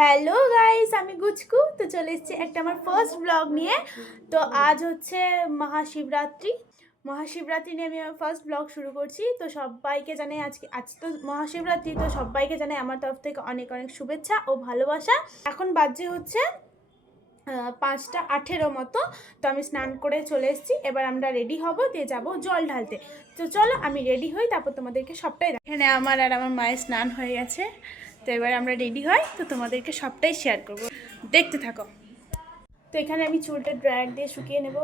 Hello guys, আমি গুচকু। তো চলে এসেছি একটা আমার ফার্স্ট ব্লগ নিয়ে। তো আজ হচ্ছে মহাশিবরাত্রি নিয়ে আমি আমার ফার্স্ট ব্লগ শুরু করছি। তো সবাইকে জানাই আজ তো মহাশিবরাত্রি, তো সবাইকে জানাই আমার তরফ থেকে অনেক অনেক শুভেচ্ছা ও ভালোবাসা। এখন বাজে হচ্ছে 5:18 মতো। তো আমি স্নান করে চলে এসেছি। এবার আমরা রেডি হব, দিয়ে যাব জল ঢালতে। তো চলো আমি রেডি হই, তারপর তোমাদেরকে সবটাই এখানে আমার আর আমার মায়ের স্নান হয়ে গেছে। তো এবার আমরা রেডি হই, তো তোমাদেরকে সবটাই শেয়ার করব, দেখতে থাকো। তো এখানে আমি চুলটা ড্রায়ার দিয়ে শুকিয়ে নেব।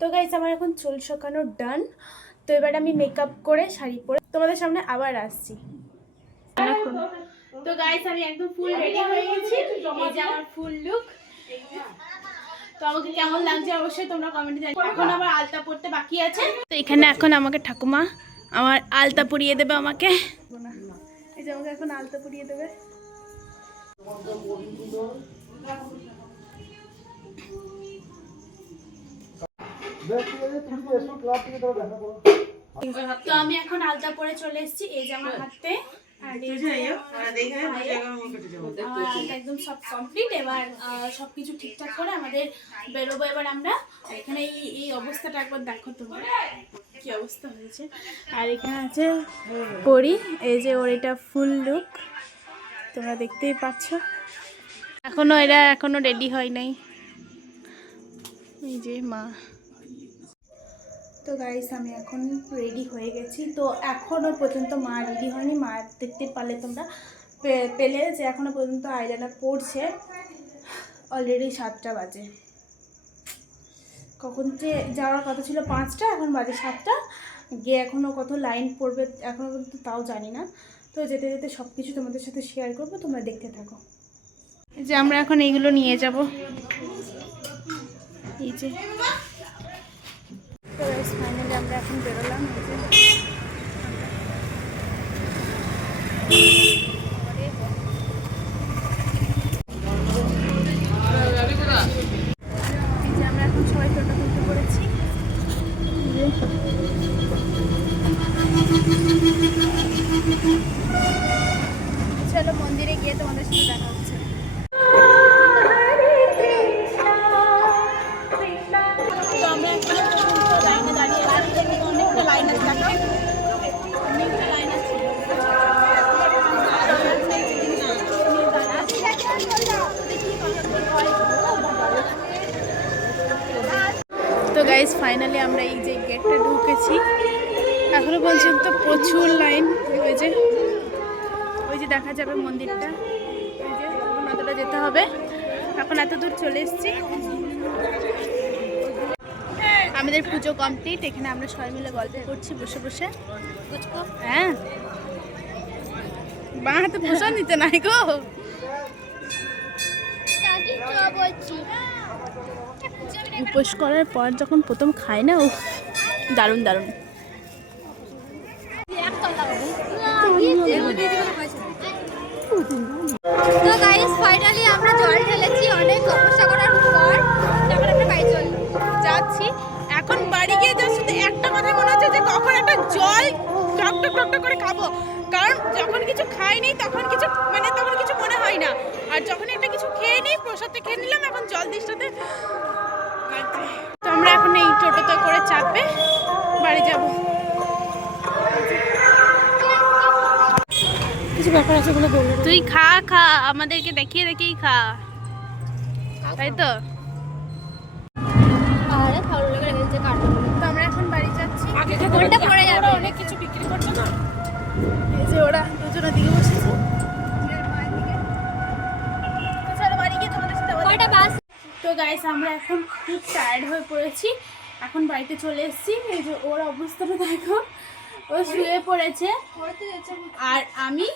তো গাইস, আমার এখন চুল শুকানো ডান। তো এবার আমি মেকআপ করে শাড়ি পরে তোমাদের সামনে আবার আসছি। তো গাইস, আমি একদম ফুল রেডি হয়ে গেছি। এই যে আমার ফুল লুক। তো আমাকে কেমন লাগছে অবশ্যই তোমরা কমেন্টে জানাও। এখন আবার আলতা পরতে বাকি আছে। তো এখানে এখন আমাকে ঠাকুমা আমার আলতা পরিয়ে দেবে আমাকে। এই যে আমাকে এখন আলতা পরিয়ে দেবে। তো আমি এখন আলতা পরে চলে এসেছি। এই যে আমার হাতে একদম সব কমপ্লিট। এবার সবকিছু ঠিকঠাক করে আমাদের বেরোবো। এবার আমরা এখানে এই অবস্থাটা একবার দেখো তোমরা, কি অবস্থা হয়েছে। আর এখানে আছে পরি, এই যে ওর এটা ফুল লুক তোমরা দেখতেই পাচ্ছ। এখনো রেডি হয় নাই। এই যে মা। তো গাইস, আমি এখন রেডি হয়ে গেছি। তো এখনও পর্যন্ত মা রেডি হয়নি। মা দেখতে পারলে তোমরা পেলে যে এখনও পর্যন্ত আইলাইনার পড়ছে। অলরেডি 7টা বাজে। কখন যে যাওয়ার কথা ছিল 5টা, এখন বাজে 7টা। গিয়ে এখনও কত লাইন পড়বে এখনও পর্যন্ত তাও জানি না। তো যেতে যেতে সব কিছু তোমাদের সাথে শেয়ার করবো, তোমরা দেখতে থাকো। এই যে আমরা এখন এইগুলো নিয়ে যাব। এই যে তো ফাইনালি আমরা এখন বেরোলাম। আমরা এখন সবাই টোটো তুলতে পড়েছি। চলো মন্দিরে গিয়ে তোমাদের সাথে দেখা হচ্ছে। তো আমরা এখন লাইনে দাঁড়িয়ে আছি। অনেকটা লাইন আছে, অনেকটা লাইন আছে। তো গাইস, ফাইনালি আমরা এই যে গেটটা ঢুকেছি। এখনো পর্যন্ত প্রচুর লাইন। ওই যে দেখা যাবে মন্দিরটা। ওই যে এখন অতটা যেতে হবে। এখন এত দূর চলে এসেছি। আমাদের পুজো কমপ্লিট। এখানে আমরা সবাই মিলে গল্প করছি বসে বসে। হ্যাঁ, বাঁ হাতে বসা নিতে নাই গো। উপোস করার পর যখন প্রথম খাই না, দারুণ দারুণ। তো গাইস, ফাইনালি আমরা জল ঢেলেছি অনেক তপস্যা করার পর। তারপর আমরা বাড়ি যাচ্ছি। এখন বাড়ি গিয়ে যা শুধু একটা কথা মনে হচ্ছে যে কখন একটা জল টক টক টক টক করে খাবো। কারণ যখন কিছু খাইনি তখন কিছু মনে হয় না। আর যখন একটা কিছু খেয়ে নিই, প্রসাদটা খেয়ে নিলাম, এখন জল দিশটাতে। তো আমরা এখন এই টোটোতে করে চাপে বাড়ি যাব। কিছু ব্যাপার আছে বলে বলবো। তুই খা আমাদেরকে দেখিয়ে দেখিয়েই খা, তাই তো। আরে ভালো লাগে রেখেছে কাটতে। তো আমরা এখন বাড়ি যাচ্ছি। ঘন্টা পড়ে যাবে। অনেক কিছু বিক্রি করছে না। এই যে ওরা দুজনের দিকে বসেছে। চলো বাড়ি গিয়ে তোমাদের সাথে কয়টা বাস? তো গাইস, আমরা এখন খুব টায়ার্ড হয়ে পড়েছি। এখন বাড়িতে চলে এসেছি। এই যে ওর অবস্থাটা দেখো, ও শুয়ে পড়েছে। আর আমি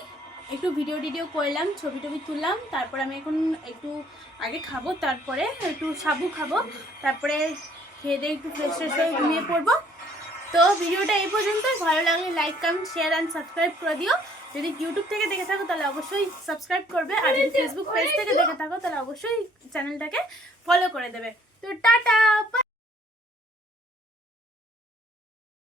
একটু ভিডিও করলাম, ছবি টবি তুললাম। তারপর আমি এখন একটু আগে খাবো, তারপরে একটু সাবু খাবো, তারপরে খেয়ে দিয়ে একটু ফ্রেশ হয়ে ঘুমিয়ে পড়বো। তো ভিডিওটা এই পর্যন্তই। ভালো লাগলে like, comment, share and subscribe করে দিও। যদি ইউটিউব থেকে দেখে থাকো তাহলে অবশ্যই সাবস্ক্রাইব করবে। আর যদি ফেসবুক পেজ থেকে দেখে থাকো তাহলে অবশ্যই চ্যানেলটাকে ফলো করে দেবে। তো টাটা।